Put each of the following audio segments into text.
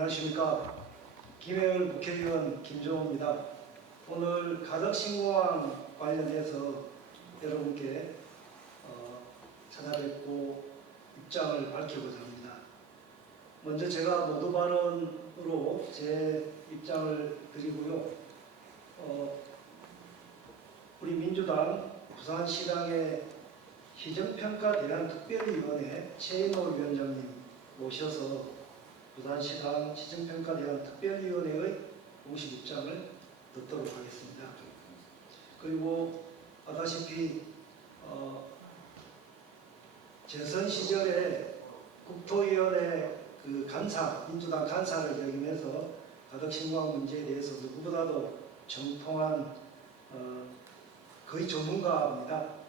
안녕하십니까. 김해을 국회의원 김종호입니다. 오늘 가덕신공항 관련해서 여러분께 찾아뵙고 입장을 밝히고자 합니다. 먼저 제가 모두 발언으로 제 입장을 드리고요. 우리 민주당 부산시당의 시정평가대안특별위원회 최인호 위원장님 모셔서 부산시당 시정평가대안특별위원회의 공식 입장을 듣도록 하겠습니다. 그리고 아다시피 재선 시절에 국토위원회 간사, 민주당 간사를 역임해서 가덕신공항 문제에 대해서 누구보다도 정통한 거의 전문가입니다.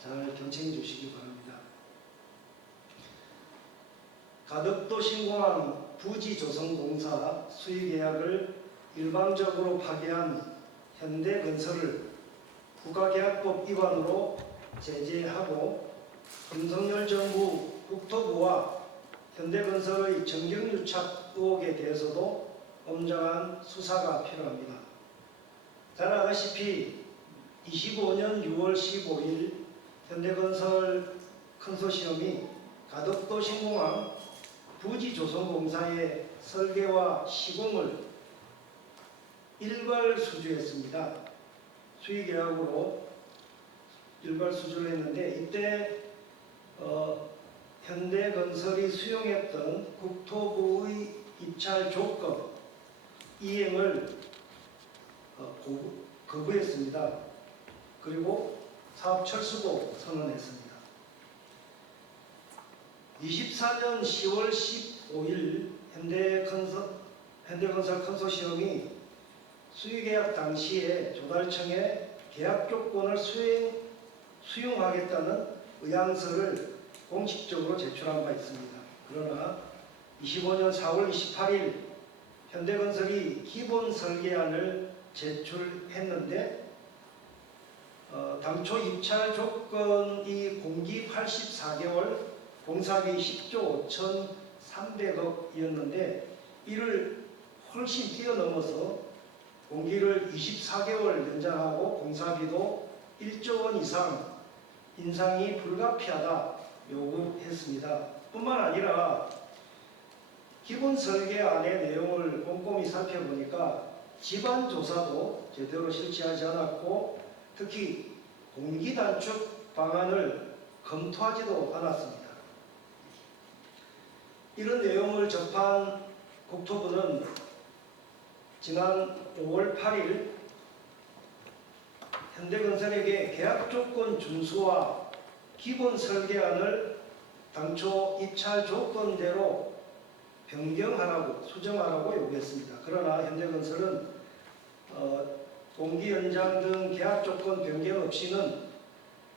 잘 경청해 주시기 바랍니다. 가덕도 신공항 부지조성공사 수의계약을 일방적으로 파기한 현대건설을 국가계약법 위반으로 제재하고 윤석열 정부 국토부와 현대건설의 정경유착 의혹에 대해서도 엄정한 수사가 필요합니다. 잘 아시다시피 25년 6월 15일 현대건설 컨소시엄이 가덕도 신공항 부지조성공사의 설계와 시공을 일괄 수주했습니다. 수의계약으로 일괄 수주를 했는데 이때 현대건설이 수용했던 국토부의 입찰 조건 이행을 거부했습니다. 그리고 사업 철수도 선언했습니다. 24년 10월 15일 현대건설 컨소시엄이 수의계약 당시에 조달청에 계약 조건을 수용하겠다는 의향서를 공식적으로 제출한 바 있습니다. 그러나 25년 4월 28일 현대건설이 기본 설계안을 제출했는데 당초 입찰 조건이 공기 84개월 공사비 10조 5,300억이었는데 이를 훨씬 뛰어넘어서 공기를 24개월 연장하고 공사비도 1조 원 이상 인상이 불가피하다 요구했습니다. 뿐만 아니라 기본 설계안의 내용을 꼼꼼히 살펴보니까 지반 조사도 제대로 실시하지 않았고 특히 공기 단축 방안을 검토하지도 않았습니다. 이런 내용을 접한 국토부는 지난 5월 8일 현대건설에게 계약 조건 준수와 기본 설계안을 당초 입찰 조건대로 변경하라고 수정하라고 요구했습니다. 그러나 현대건설은 공기 연장 등 계약 조건 변경 없이는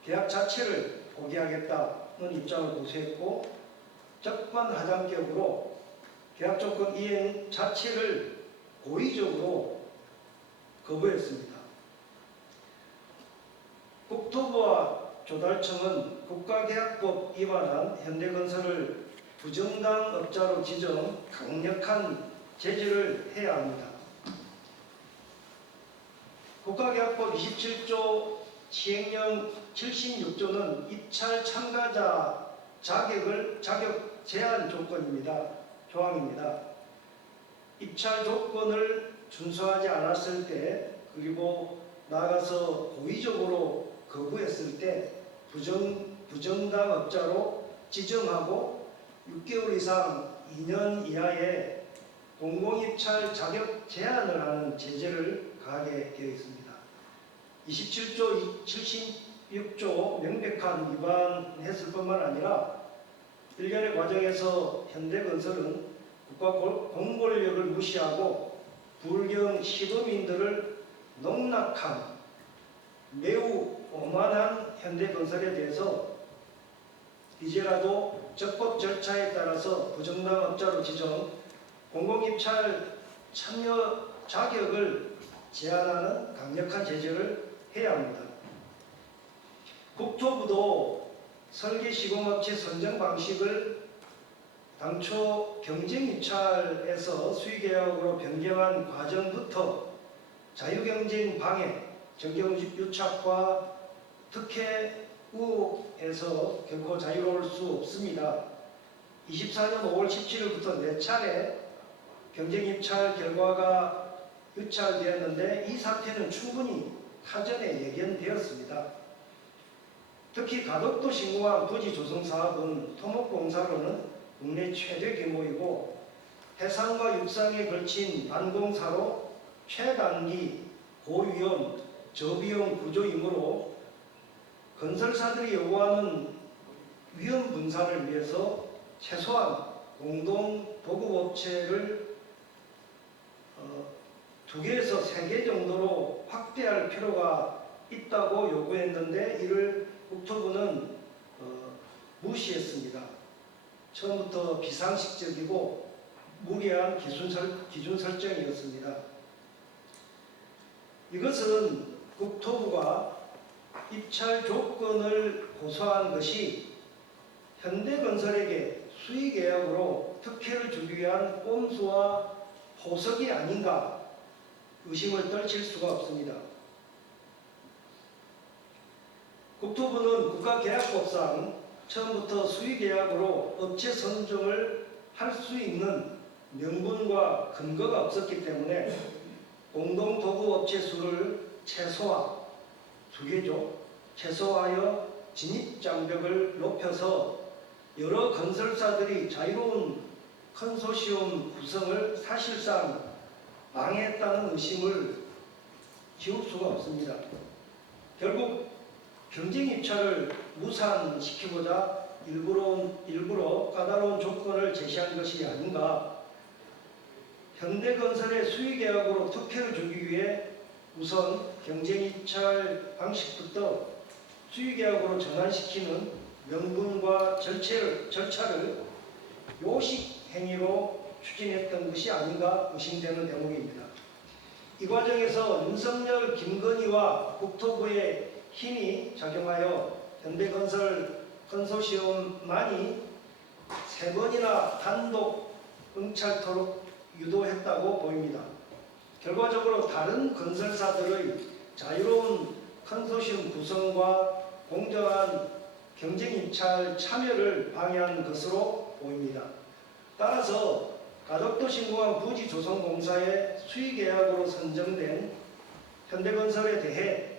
계약 자체를 포기하겠다는 입장을 고수했고 적반하장격으로 계약 조건 이행 자체를 고의적으로 거부했습니다. 국토부와 조달청은 국가계약법 위반한 현대건설을 부정당 업자로 지정 강력한 제재를 해야 합니다. 국가계약법 27조 시행령 76조는 입찰 참가자 자격 제한 조건입니다. 조항입니다. 입찰 조건을 준수하지 않았을 때 그리고 나아가서 고의적으로 거부했을 때 부정당 업자로 지정하고 6개월 이상 2년 이하의 공공입찰 자격 제한을 하는 제재를 가하게 되어 있습니다. 27조 76조 명백한 위반했을 뿐만 아니라 일련의 과정에서 현대건설은 국가 공권력을 무시하고 불경 시도민들을 농락한 매우 오만한 현대건설에 대해서 이제라도 적법 절차에 따라서 부정당 업자로 지정 공공입찰 참여 자격을 제한하는 강력한 제재를 해야 합니다. 국토부도 설계 시공업체 선정 방식을 당초 경쟁입찰에서 수의계약으로 변경한 과정부터 자유경쟁 방해, 정경유착과 특혜 의혹에서 결코 자유로울 수 없습니다. 24년 5월 17일부터 4차례 경쟁입찰 결과가 유찰되었는데 이 사태는 충분히 사전에 예견되었습니다. 특히 가덕도 신공항 부지 조성 사업은 토목공사로는 국내 최대 규모이고 해상과 육상에 걸친 난공사로 최단기 고위험 저비용 구조이므로 건설사들이 요구하는 위험 분산을 위해서 최소한 공동 보급업체를 2개에서 3개 정도로 확대할 필요가 있다고 요구했는데 이를 국토부는 무시했습니다. 처음부터 비상식적이고 무리한 기준 설정이었습니다. 이것은 국토부가 입찰 조건을 고수한 것이 현대건설에게 수의계약으로 특혜를 주기 위한 꼼수와 포석이 아닌가 의심을 떨칠 수가 없습니다. 국토부는 국가계약법상 처음부터 수의계약으로 업체 선정을 할 수 있는 명분과 근거가 없었기 때문에 공동도급업체 수를 최소화, 2개죠. 최소화하여 진입장벽을 높여서 여러 건설사들이 자유로운 컨소시엄 구성을 사실상 방해했다는 의심을 지울 수가 없습니다. 결국 경쟁입찰을 무산시키고자 일부러 까다로운 조건을 제시한 것이 아닌가. 현대건설의 수의계약으로 특혜를 주기 위해 우선 경쟁입찰 방식부터 수의계약으로 전환시키는 명분과 절차를 요식 행위로 추진했던 것이 아닌가 의심되는 대목입니다. 이 과정에서 윤석열, 김건희와 국토부의 힘이 작용하여 현대건설 컨소시엄만이 3번이나 단독 응찰토록 유도했다고 보입니다. 결과적으로 다른 건설사들의 자유로운 컨소시엄 구성과 공정한 경쟁입찰 참여를 방해한 것으로 보입니다. 따라서 가덕도 신공항 부지 조성공사의 수의계약으로 선정된 현대건설에 대해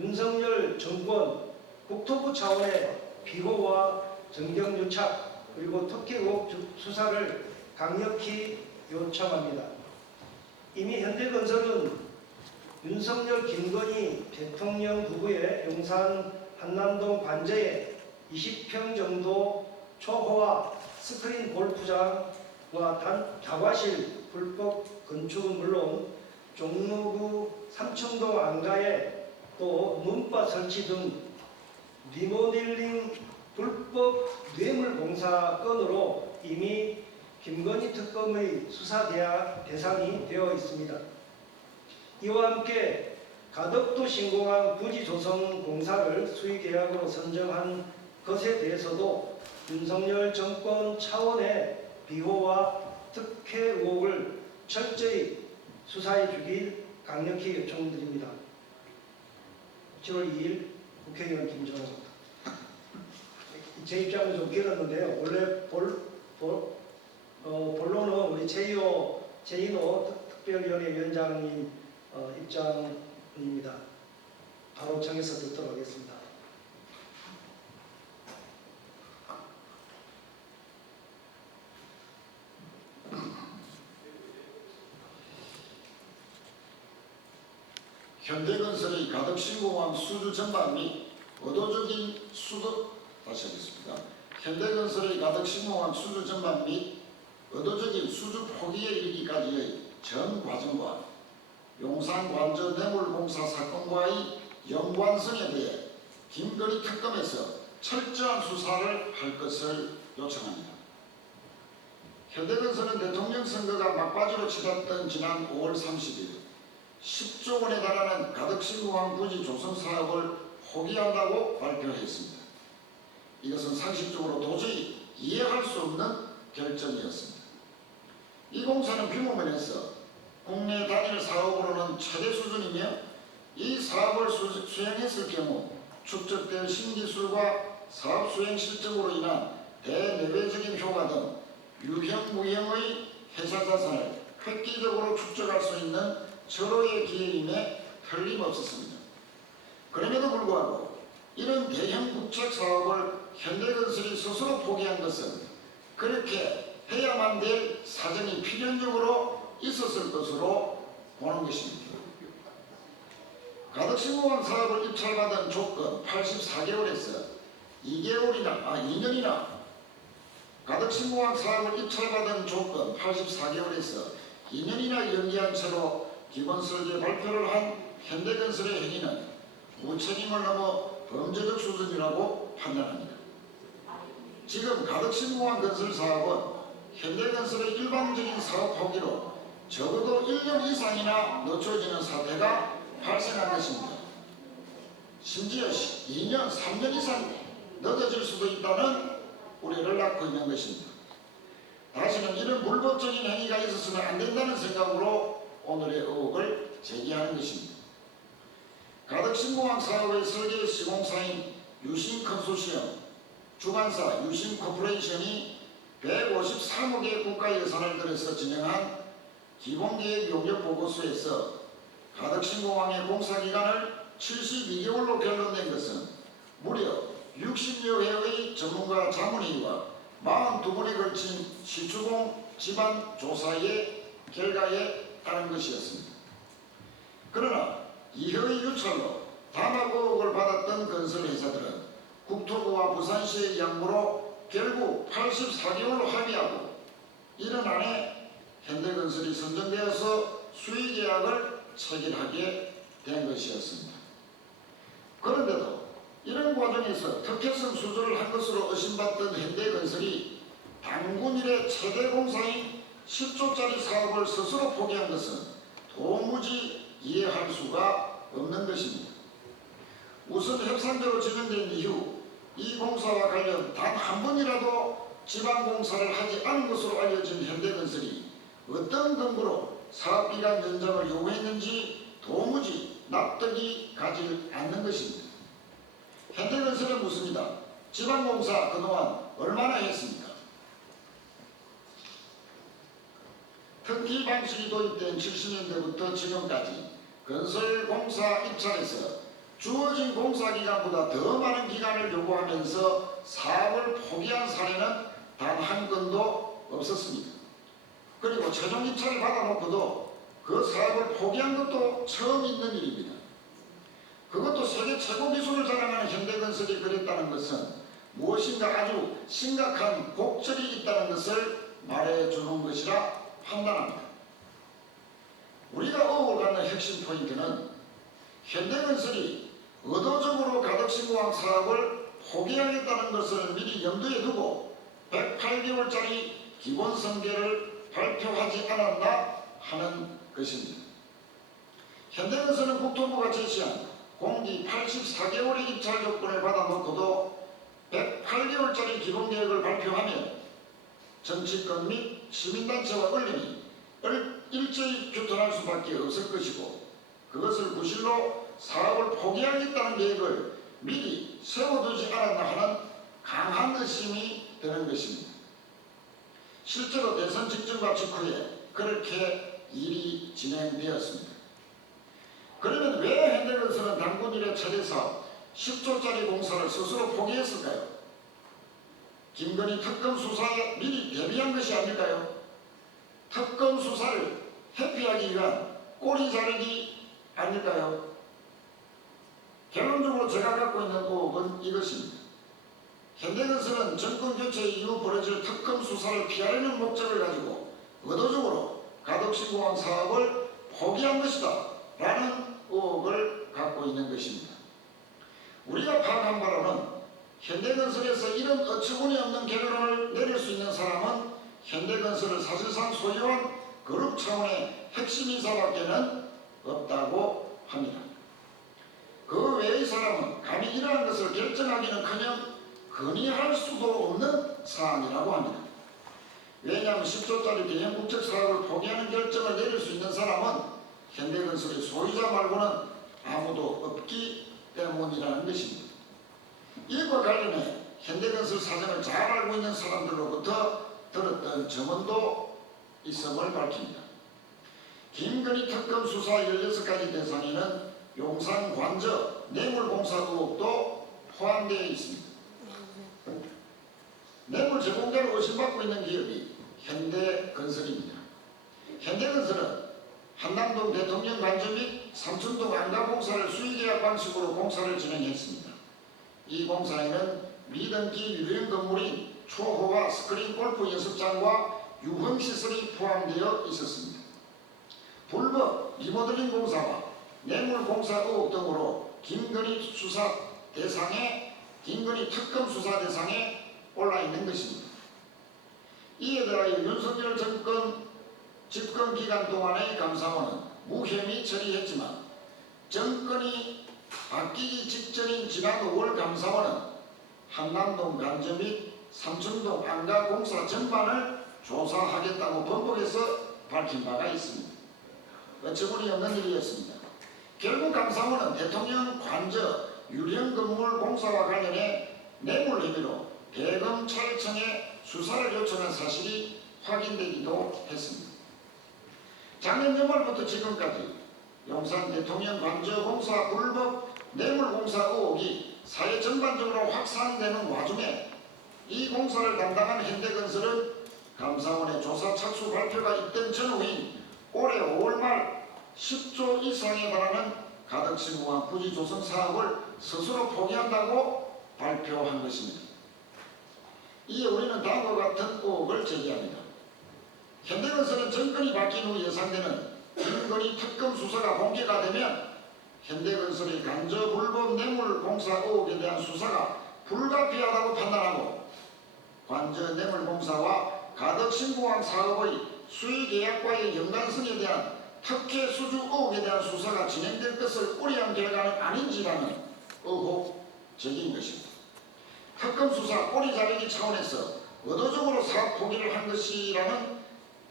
윤석열 정권 국토부 차원의 비호와 정경유착 그리고 특혜 의혹 수사를 강력히 요청합니다. 이미 현대건설은 윤석열, 김건희 대통령 부부의 용산 한남동 관저에 20평 정도 초호화 스크린 골프장과 다과실 불법 건축은 물론 종로구 삼청동 안가에 또 눈바 설치 등 리모델링 불법 뇌물공사 건으로 이미 김건희 특검의 수사 대상이 되어 있습니다. 이와 함께 가덕도 신공항 부지 조성 공사를 수의계약으로 선정한 것에 대해서도 윤석열 정권 차원의 비호와 특혜 의혹을 철저히 수사해 주길 강력히 요청드립니다. 7월 2일 국회의원 김정호입니다. 제 입장은 좀 길었는데요. 원래 본론은 우리 제인호 특별위원회 위원장님 입장입니다. 바로 정해서 듣도록 하겠습니다. 현대건설의 가덕신공항 수주 전반 및 의도적인 현대건설의 가덕신공항 수주 전반 및 의도적인 수주 포기에 이르기까지의 전 과정과 용산 관저 뇌물공사 사건과의 연관성에 대해 김건희 특검에서 철저한 수사를 할 것을 요청합니다. 현대건설은 대통령 선거가 막바지로 치닫던 지난 5월 30일 10조 원에 달하는 가덕신공항 부지 조성 사업을 포기한다고 발표했습니다. 이것은 상식적으로 도저히 이해할 수 없는 결정이었습니다. 이 공사는 규모 면에서 국내 단일 사업으로는 최대 수준이며 이 사업을 수행했을 경우 축적될 신기술과 사업 수행 실적으로 인한 대내외적인 효과 등 유형 무형의 회사 자산을 획기적으로 축적할 수 있는 절호의 기회임에 틀림없었습니다. 그럼에도 불구하고 이런 대형 국책 사업을 현대건설이 스스로 포기한 것은 그렇게 해야만 될 사정이 필연적으로 있었을 것으로 보는 것입니다. 가덕신공항 사업을 입찰받은 조건 84개월에서 2년이나 가덕신공항 사업을 입찰받은 조건 84개월에서 2년이나 연기한 채로 기본설계 발표를 한 현대건설의 행위는 무책임을 넘어 범죄적 수준이라고 판단합니다. 지금 가덕신공항 건설 사업은 현대건설의 일방적인 사업 포기로 적어도 1년 이상이나 늦춰지는 사태가 발생한 것입니다. 심지어 2년, 3년 이상 늦어질 수도 있다는 우려를 낳고 있는 것입니다. 다시는 이런 불법적인 행위가 있었으면 안 된다는 생각으로 오늘의 의혹을 제기하는 것입니다. 가덕신공항 사업의 설계 시공사인 유신컨소시엄, 주관사 유신코퍼레이션이 153억의 국가 예산을 들여서 진행한 기본계획 용역 보고서에서 가덕신공항의 공사기간을 72개월로 결론낸 것은 무려 60여 회의 전문가 자문회의와 42번에 걸친 시추공 집안 조사의 결과에 따른 것이었습니다. 그러나 이회의 유찰로 담합 의혹을 받았던 건설회사들은 국토부와 부산시의 양보로 결국 84개월로 합의하고 이런 안에 현대건설이 선정되어서 수의계약을 체결하게 된 것이었습니다. 그런데도 이런 과정에서 특혜성 수주를 한 것으로 의심받던 현대건설이 단군 이래 최대 공사인 10조짜리 사업을 스스로 포기한 것은 도무지 이해할 수가 없는 것입니다. 우선 협상대로 진행된 이후 이 공사와 관련 단 한 번이라도 지방공사를 하지 않은 것으로 알려진 현대건설이 어떤 근거로 사업기간 연장을 요구했는지 도무지 납득이 가지 않는 것입니다. 현대건설은 묻습니다. 지방공사 그동안 얼마나 했습니까? 특기 방식이 도입된 70년대부터 지금까지 건설공사 입찰에서 주어진 공사기간보다 더 많은 기간을 요구하면서 사업을 포기한 사례는 단 한 건도 없었습니다. 그리고 최종 입찰을 받아놓고도 그 사업을 포기한 것도 처음 있는 일입니다. 그것도 세계 최고 기술을 자랑하는 현대건설이 그랬다는 것은 무엇인가 아주 심각한 곡절이 있다는 것을 말해주는 것이라 판단합니다. 우리가 의혹을 갖는 핵심 포인트는 현대건설이 의도적으로 가덕신공항 사업을 포기하겠다는 것을 미리 염두에 두고 108개월짜리 기본성계를 발표하지 않았나 하는 것입니다. 현대건설은 국토부가 제시한 공기 84개월의 입찰 조건을 받아놓고도 108개월짜리 기본계획을 발표하면 정치권 및 시민단체와 언론이 일제히 규탄할 수밖에 없을 것이고 그것을 구실로 사업을 포기하겠다는 계획을 미리 세워두지 않았나 하는 강한 의심이 드는 것입니다. 실제로 대선 직전과 직후에 그렇게 일이 진행되었습니다. 그러면 왜 현대건설은 단군 이래 최대 사업 10조짜리 공사를 스스로 포기했을까요? 김건희 특검 수사에 미리 대비한 것이 아닐까요? 특검 수사를 회피하기 위한 꼬리 자르기 아닐까요? 결론적으로 제가 갖고 있는 의혹은 이것입니다. 현대건설은 정권교체 이후 벌어질 특검 수사를 피하려는 목적을 가지고 의도적으로 가덕신공항 사업을 포기한 것이다 라는 의혹을 갖고 있는 것입니다. 우리가 파악한 바로는 현대건설에서 이런 어처구니 없는 결론을 내릴 수 있는 사람은 현대건설을 사실상 소유한 그룹 차원의 핵심 인사밖에는 없다고 합니다. 그 외의 사람은 감히 이러한 것을 결정하기는커녕 건의할 수도 없는 사안이라고 합니다. 왜냐하면 10조짜리 개형 국책 사업을 포기하는 결정을 내릴 수 있는 사람은 현대건설의 소유자 말고는 아무도 없기 때문이라는 것입니다. 이와 관련해 현대건설 사정을 잘 알고 있는 사람들로부터 들었던 증언도 있음을 밝힙니다. 김건희 특검 수사 16가지 대상에는 용산 관저 뇌물공사 의혹도 포함되어 있습니다. 뇌물 제공자로 의심받고 있는 기업이 현대건설입니다. 현대건설은 한남동 대통령 관저 및 삼천동 안가공사를 수의계약 방식으로 공사를 진행했습니다. 이 공사에는 미등기 유령 건물인 초호화 스크린 골프 연습장과 유흥시설이 포함되어 있었습니다. 불법 리모델링 공사와 뇌물 공사 의혹 등으로 김건희 특검 수사 대상에 올라 있는 것입니다. 이에 대하여 윤석열 정권 집권 기간 동안의 감사원은 무혐의 처리했지만 정권이 바뀌기 직전인 지난 5월 감사원은 한남동 관저 및 삼청동 안가 공사 전반을 조사하겠다고 번복해서 밝힌 바가 있습니다. 어처구니 없는 일이었습니다. 결국 감사원은 대통령 관저 유령 건물 공사와 관련해 뇌물 혐의로 대검찰청에 수사를 요청한 사실이 확인되기도 했습니다. 작년 연말부터 지금까지 용산 대통령 관저 공사 불법 뇌물 공사 의혹이 사회 전반적으로 확산되는 와중에 이 공사를 담당한 현대건설은 감사원의 조사 착수 발표가 있던 전후인 올해 5월 말 10조 이상에 달하는 가덕신공항 부지 조성 사업을 스스로 포기한다고 발표한 것입니다. 이에 우리는 다음과 같은 의혹을 제기합니다. 현대건설은 정권이 바뀐 후 예상되는 김건희 특검 수사가 본격화 되면 현대건설의 간저 불법 뇌물 공사 의혹에 대한 수사가 불가피하다고 판단하고 관저 뇌물 공사와 가덕신공항 사업의 수의 계약과의 연관성에 대한 특혜 수주 의혹에 대한 수사가 진행될 것을 우려한 결과는 아닌지라는 의혹 제기인 것입니다. 특검 수사 꼬리 자르기 차원에서 의도적으로 사업 포기를 한 것이라는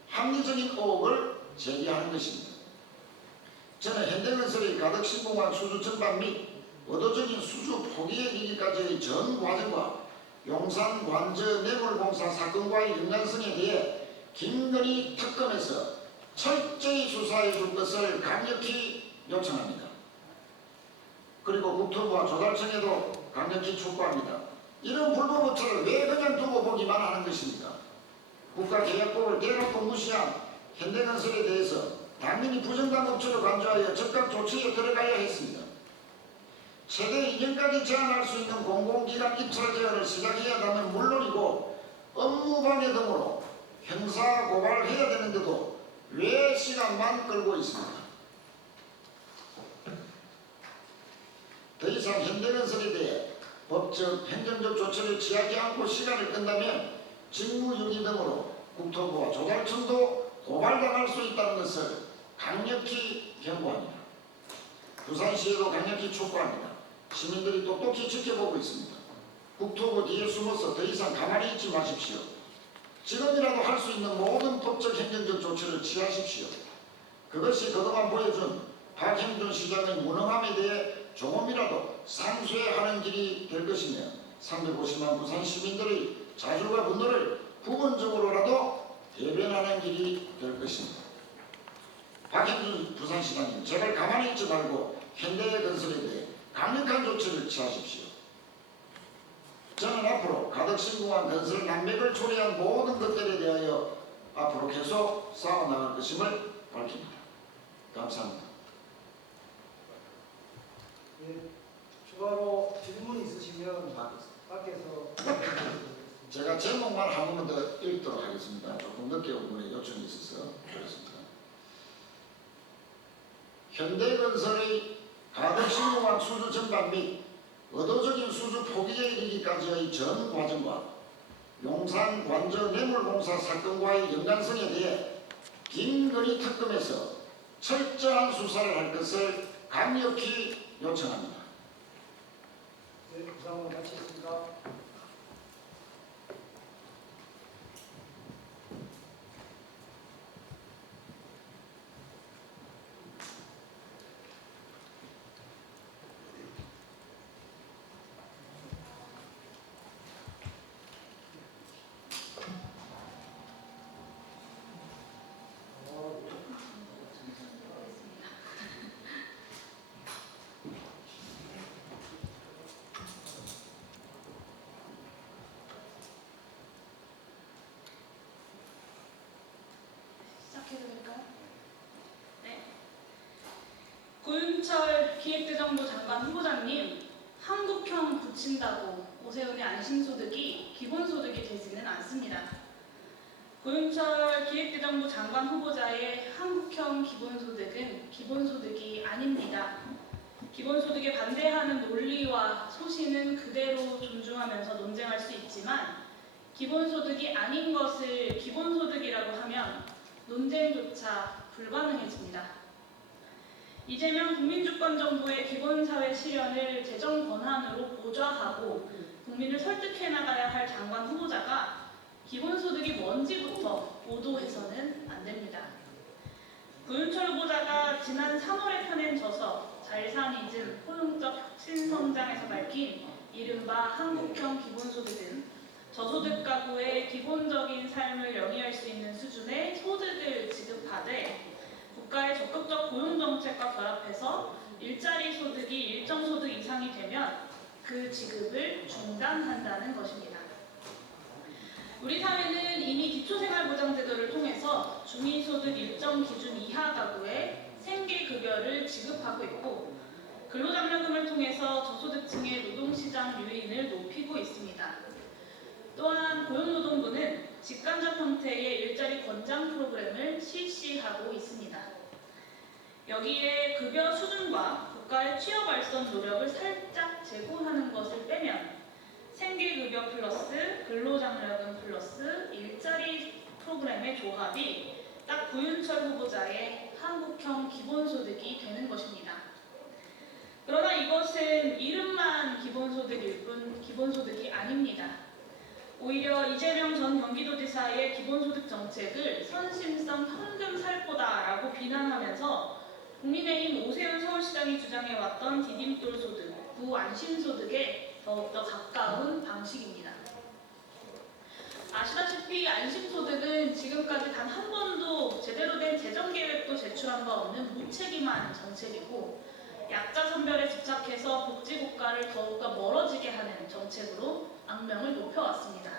합리적인 의혹을 제기하는 것입니다. 저는 현대건설의 가덕신공항 수주 전반 및 의도적인 수주 포기에 이르기까지의 전 과정과 용산 관저 뇌물공사 사건과의 연관성에 대해 김건희 특검에서 철저히 수사해 줄 것을 강력히 요청합니다. 그리고 국토부와 조달청에도 강력히 촉구합니다. 이런 불법 업체를 왜 그냥 두고 보기만 하는 것입니까? 국가계약법을 대놓고 무시한 현대건설에 대해서 당연히 부정당 업체로 간주하여 적극 조치에 들어가야 했습니다. 최대 2년까지 제한할 수 있는 공공기관 입찰 제한을 시작해야 한다면 물론이고 업무방해 등으로 형사 고발해야 되는데도 왜 시간만 끌고 있습니까? 더 이상 현대건설에 대해 법적, 행정적 조치를 취하지 않고 시간을 끈다면 직무유기 등으로 국토부와 조달청도 고발당할 수 있다는 것을 강력히 경고합니다. 부산시에도 강력히 촉구합니다. 시민들이 똑똑히 지켜보고 있습니다. 국토부 뒤에 숨어서 더 이상 가만히 있지 마십시오. 지금이라도 할 수 있는 모든 법적 행정적 조치를 취하십시오. 그것이 그동안 보여준 박형준 시장의 무능함에 대해 조금이라도 상쇄하는 길이 될 것이며 350만 부산 시민들의 자주와 분노를 부분적으로라도 대변하는 길이 될 것입니다. 박형준 부산시장님, 제발 가만히 있지 말고 현대건설에 대해 강력한 조치를 취하십시오. 저는 앞으로 가덕신공항 건설 난맥을 초래한 모든 것들에 대하여 앞으로 계속 싸워나갈 것임을 밝힙니다. 감사합니다. 예, 추가로 질문 있으시면 밖에서 제가 제목만 한 번만 더 읽도록 하겠습니다. 조금 늦게 온 분의 요청이 있어서 그렇습니다. 현대건설의 가덕신공항 수주 전반 및 의도적인 수주 포기에 이르기까지의 전 과정과 용산 관저 뇌물공사 사건과의 연관성에 대해 김건희 특검에서 철저한 수사를 할 것을 강력히 요청합니다. 네, 구상을 마치겠습니다. 고윤철 기획재정부 장관 후보자님, 한국형 붙인다고 오세훈의 안심소득이 기본소득이 되지는 않습니다. 고윤철 기획재정부 장관 후보자의 한국형 기본소득은 기본소득이 아닙니다. 기본소득에 반대하는 논리와 소신은 그대로 존중하면서 논쟁할 수 있지만 기본소득이 아닌 것을 기본소득이라고 하면 논쟁조차 불가능해집니다. 이재명 국민주권정부의 기본사회 실현을 재정 권한으로 보좌하고 국민을 설득해 나가야 할 장관 후보자가 기본소득이 뭔지부터 오도해서는 안 됩니다. 고윤철 후보자가 지난 3월에 펴낸 저서 잘사니즘 포용적 혁신성장에서 밝힌 이른바 한국형 기본소득은 저소득 가구의 기본적인 삶을 영위할 수 있는 수준의 소득을 지급하되 국가의 적극적 고용정책과 결합해서 일자리 소득이 일정 소득 이상이 되면 그 지급을 중단한다는 것입니다. 우리 사회는 이미 기초생활보장제도를 통해서 중위소득 일정 기준 이하 가구에 생계급여를 지급하고 있고 근로장려금을 통해서 저소득층의 노동시장 유인을 높이고 있습니다. 또한 고용노동부는 직간접 형태의 일자리 권장 프로그램을 실시하고 있습니다. 여기에 급여 수준과 국가의 취업 발전 노력을 살짝 제고하는 것을 빼면 생계급여 플러스 근로장려금 플러스 일자리 프로그램의 조합이 딱 고윤철 후보자의 한국형 기본소득이 되는 것입니다. 그러나 이것은 이름만 기본소득일 뿐 기본소득이 아닙니다. 오히려 이재명 전 경기도지사의 기본소득 정책을 선심성 현금 살포다라고 비난하면서 국민의힘 오세훈 서울시장이 주장해왔던 디딤돌 소득, 부안심소득에 더욱더 가까운 방식입니다. 아시다시피 안심소득은 지금까지 단 한 번도 제대로 된 재정계획도 제출한 바 없는 무책임한 정책이고 약자 선별에 집착해서 복지국가를 더욱더 멀어지게 하는 정책으로 악명을 높여왔습니다.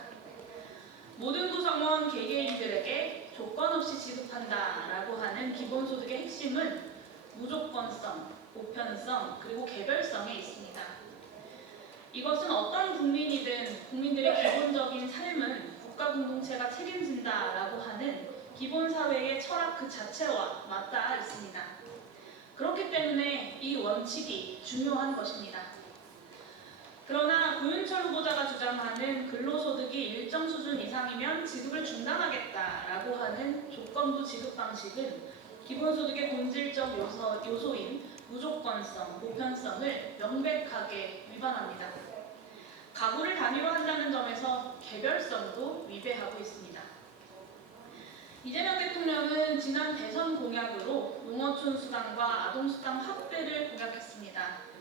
모든 구성원 개개인들에게 조건 없이 지급한다라고 하는 기본소득의 핵심은 무조건성, 보편성, 그리고 개별성에 있습니다. 이것은 어떤 국민이든 국민들의 기본적인 삶은 국가 공동체가 책임진다라고 하는 기본사회의 철학 그 자체와 맞닿아 있습니다. 그렇기 때문에 이 원칙이 중요한 것입니다. 그러나 고윤철 후보자가 주장하는 근로소득이 일정 수준 이상이면 지급을 중단하겠다라고 하는 조건부 지급 방식은 기본소득의 본질적 요소인 무조건성, 보편성을 명백하게 위반합니다. 가구를 단위로 한다는 점에서 개별성도 위배하고 있습니다. 이재명 대통령은 지난 대선 공약으로 농어촌 수당과 아동 수당 확대를 공약했습니다.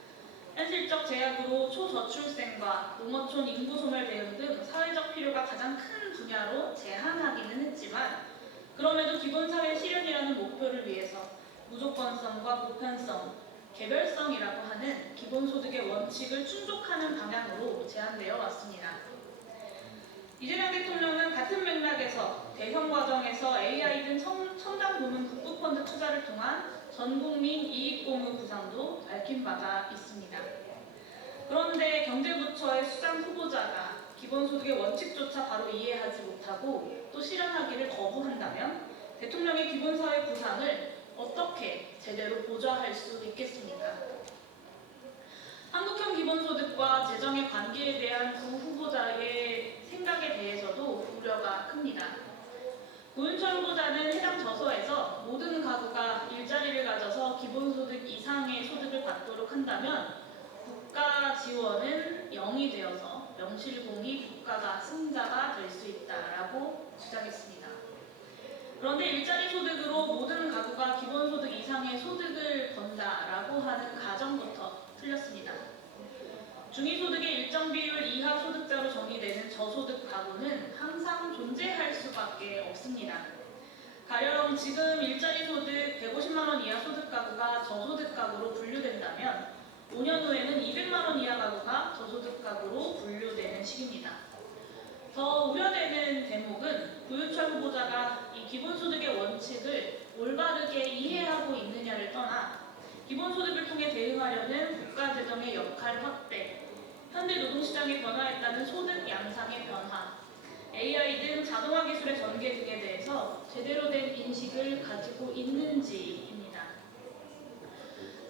현실적 제약으로 초저출생과 농어촌 인구 소멸 대응 등 사회적 필요가 가장 큰 분야로 제한하기는 했지만 그럼에도 기본사회 실현이라는 목표를 위해서 무조건성과 보편성, 개별성이라고 하는 기본소득의 원칙을 충족하는 방향으로 제안되어 왔습니다. 이재명 대통령은 같은 맥락에서 대선 과정에서 AI 등 첨단 부문 국부펀드 투자를 통한 전국민 이익공유 구상도 밝힌 바가 있습니다. 그런데 경제부처의 수장 후보자가 기본소득의 원칙조차 바로 이해하지 못하고 또 실현하기를 거부한다면 대통령의 기본사회 구상을 어떻게 제대로 보좌할 수 있겠습니까? 한국형 기본소득과 재정의 관계에 대한 두 후보자의 생각에 대해서도 우려가 큽니다. 고윤철 후보자는 해당 저서에서 모든 가구가 일자리를 가져서 기본소득 이상의 소득을 받도록 한다면 국가 지원은 0이 되어서 명실공히 국가가 승자가 될 수 있다라고 주장했습니다. 그런데 일자리 소득으로 모든 가구가 기본소득 이상의 소득을 번다라고 하는 가정부터 틀렸습니다. 중위소득의 일정 비율 이하 소득자로 정의되는 저소득 가구는 항상 존재할 수밖에 없습니다. 가령 지금 일자리 소득 150만 원 이하 소득 가구가 저소득 가구로 분류된다면 5년 후에는 200만 원 이하 가구가 저소득 가구로 분류되는 시기입니다. 더 우려되는 대목은 고윤철 후보자가 이 기본소득의 원칙을 올바르게 이해하고 있느냐를 떠나 기본소득을 통해 국가 재정의 역할 확대, 현대 노동시장의 변화에 따른 소득 양상의 변화, AI 등 자동화 기술의 전개 등에 대해서 제대로 된 인식을 가지고 있는지입니다.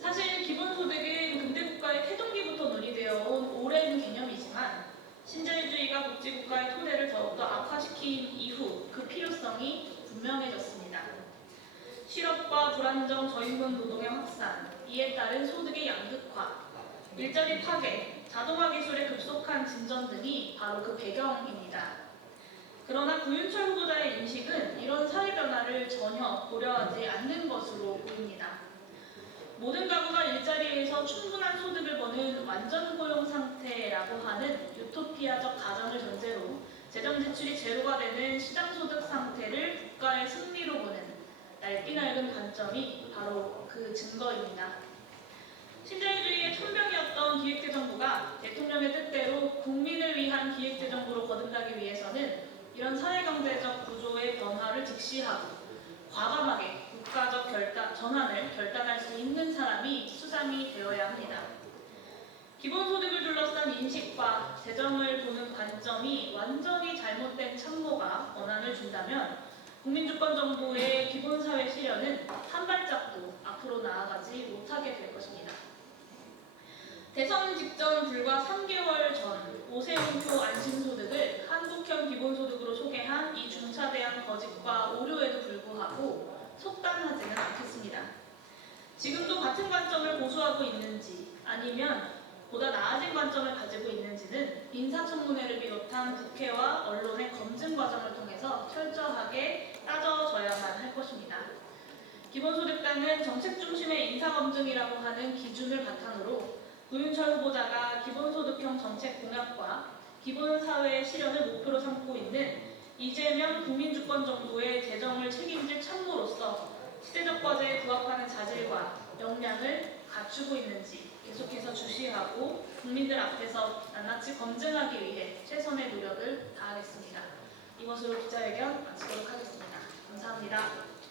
사실 기본소득은 근대국가의 태동기부터 논의되어 온 오랜 개념이지만 신자유주의가 복지국가의 토대를 더욱더 악화시킨 이후 그 필요성이 분명해졌습니다. 실업과 불안정 저임금 노동의 확산, 이에 따른 소득의 양극화, 일자리 파괴, 자동화 기술의 급속한 진전 등이 바로 그 배경입니다. 그러나 구윤철 후보자의 인식은 이런 사회 변화를 전혀 고려하지 않는 것으로 보입니다. 모든 가구가 일자리에서 충분한 소득을 버는 완전 고용 상태라고 하는 유토피아적 가정을 전제로 재정 지출이 제로가 되는 시장 소득 상태를 국가의 승리로 보는 낡기 낡은 관점이 바로 그 증거입니다. 신자유주의의 천병이었던 기획재정부가 대통령의 뜻대로 국민을 위한 기획재정부로 거듭나기 위해서는 이런 사회경제적 구조의 변화를 직시하고 과감하게 국가적 전환을 결단할 수 있는 사람이 수장이 되어야 합니다. 기본소득을 둘러싼 인식과 재정을 보는 관점이 완전히 잘못된 참모가 권한을 준다면 국민주권정부의 기본사회 실현은 한 발짝도 앞으로 나아가지 못하게 될 것입니다. 대선 직전 불과 3개월 전 오세훈표 안심소득을 한국형 기본소득으로 소개한 이 중차대한 거짓과 오류에도 불구하고 속단하지는 않겠습니다. 지금도 같은 관점을 고수하고 있는지 아니면 보다 나아진 관점을 가지고 있는지는 인사청문회를 비롯한 국회와 언론의 검증 과정을 통해서 철저하게 따져져야만 할 것입니다. 기본소득당은 정책 중심의 인사검증이라고 하는 기준을 바탕으로 구윤철 후보자가 기본소득형 정책 공약과 기본사회 실현을 목표로 삼고 있는 이재명 국민주권정부의 재정을 책임질 참모로서 시대적 과제에 부합하는 자질과 역량을 갖추고 있는지 계속해서 주시하고 국민들 앞에서 낱낱이 검증하기 위해 최선의 노력을 다하겠습니다. 이것으로 기자회견 마치도록 하겠습니다. 감사합니다.